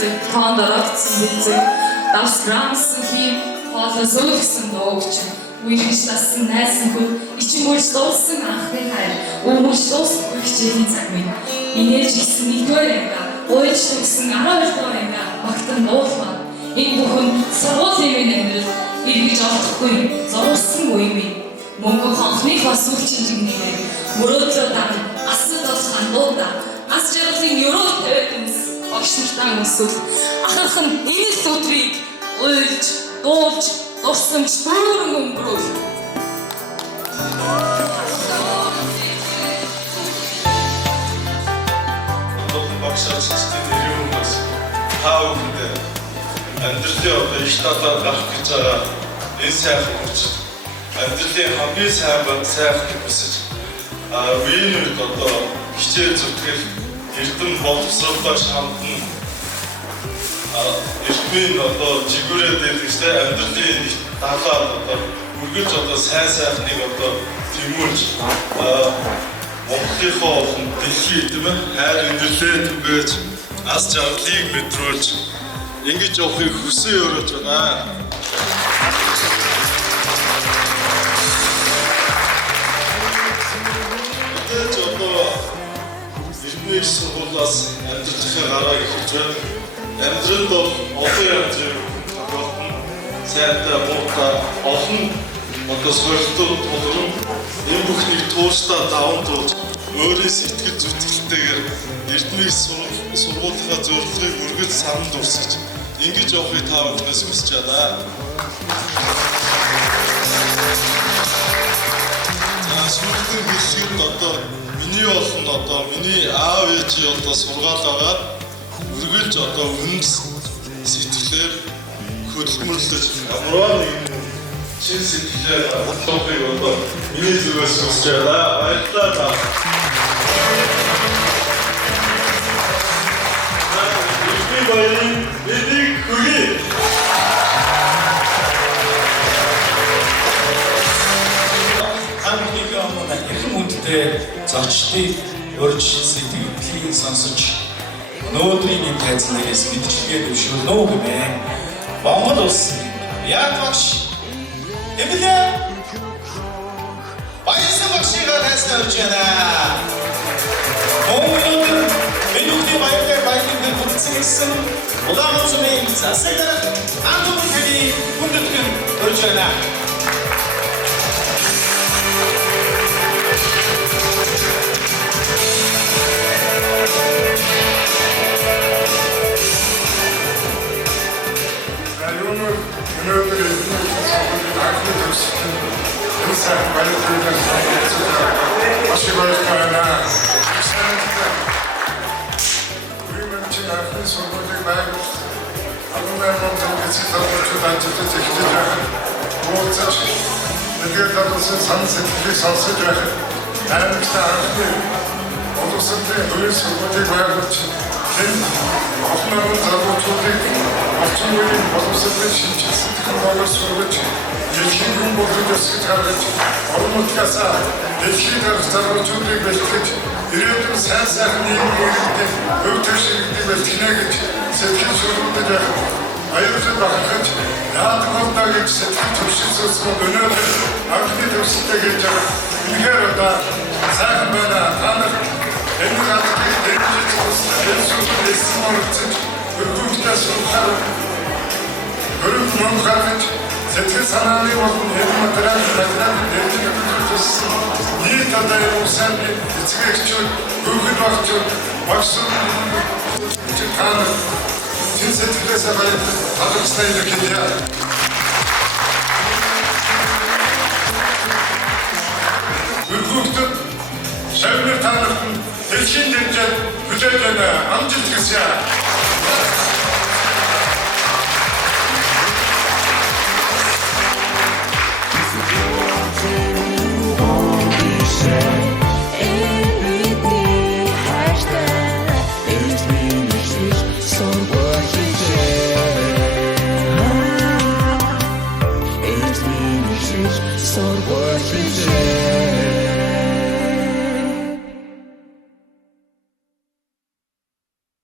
янзын тоон дорогдсон бэлзэг давс рамсан хийм хоолоос өөлгсөн дуугч үерхэж тассан найсан хөл ичимүүлж дуулсан анхны хайр өмөрч дуусахгүй хичээлийн цаг минь инээж гисэн 1-р анги уйлж төгсөн 12-р анги магтан дуулмаа энэ бүхэн сургуулийн минь амьдрал эргэж олохгүй зовлонгүй минь мөнгө хонхныхоо сүлжин жигнээр мөрөөдлөө дан асад болох хандуулда ас жаргалын ёроо тавиаднаас огш нартан өсвөл ахарх нь энэ л өдрийг уйлж дуулж дурсамж бүрэн өнгөрөв багшаачдын нэрүүнээс таавуудад амьдралын одоо их надад гарах гэж байгаа энэ сайхан хүч амьдралын хамгийн сайхныг хүсэж үеийн үед одоо хичээл зүтгэл эрдэм боловсруулалтаа шаардна эрдмийн одоо жигүүрээд ирдэгтэй амьдралын даалгавар одоо үргэлж одоо сайхныг одоо тэмүүлж Монголынхоо дэлхий тийм ээ хайр инэрлээ түгээж ас жаргалыг мэдрүүлж ингэж явахыг хүсэн өрөөж байна. Тэгээд одоо ирмэг сургуулиас амьдралынхаа гарааг эхэлж байна. Амьдралд бол олон янзын тохиолдол сайтай муутай олон одоо сорилтууд тулгарна. Энэ бүхнийг тууштай даван туулж өөрийн сэтгэл зүтгэлтэйгээр эрдмийн сургуулийнхаа зорилгыг үргэлж саранд урсаж ингэж явахыг та бүхнээс хүсэж байна. Сүүлдээ хэлэхэд одоо миний болон одоо миний аав ээжийн одоо сургаалаагаар үргэлж одоо үнэн сэтгэлээр хөдөлмөрлөж ямарваа нэгэн чин сэтгэлээр бодлогыг одоо миний зүгээс хүсэж байна. Баярлалаа. Бидний баярын мэдээг хүргэе. Зочдыг урьж сэтгэлийг сонсож өнөөдрийн энэ тайзнагаас мэдчилгээ дэвшүүлнэ үү гэмээр Монгол улс яг багш эмэлээ баясан багшийг тайзнаа урьж байна. Өнөөдөр миний баяртай хүндэсэн Улаанбаатарын засаг Антоний хүндэтгэн урьж байна. Дэлхийн боловсрол гаргаж, орон нутгасаа дэлхийн зарцуулалтыг бэлтгэж, ирээдүйн сайн сайхан нийгмийн өв төшөлтийг бэлтгэнэ гэж сэтгэл суурилдаг байх. Аюулгүй багтаж, яадаг гэж сэтгэл төвшөлтөөс өнөөдөр анхны төвшөлтэй гэж үнэхээр одоо сайхан байна. Та нар энэ гадны дэмжиж өссөн орцож, өргөмжтэй сурахаар өргөмж ном гаргаж сэтгэл санааны болон хэв материалын дэмжлэг төлөвлөсөн нийт одоо усан эцэгчүүд бүгд багчууд багшууд таана тэн сэтгэлээс аваад Қазақстан иргэдээ бүгд шавнар таанах дэлхийн дэмжлэг хүлээж байна. Амжилт хүсье. So worth it.